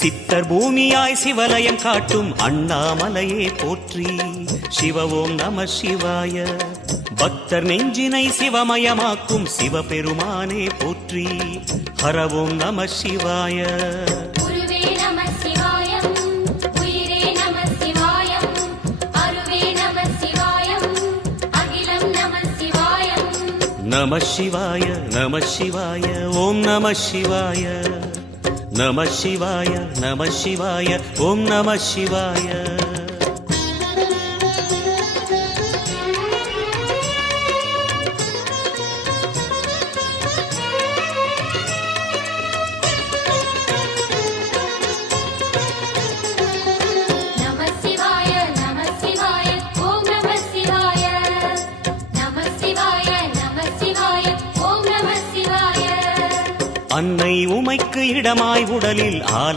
சித்தர் பூமியாய் சிவலயம் காட்டும் அண்ணாமலையே போற்றி. சிவ ஓம் நம சிவாய. பக்தர் நெஞ்சினை சிவமயமாக்கும் சிவபெருமானே போற்றி. ஹர ஓம் நம சிவாய. நம சிவாய நம சிவாய ஓம் நம சிவாய. நம சிவாய நம சிவாய ஓம் நம சிவாய. அன்னை உமைக்கு இடமாய் உடலில்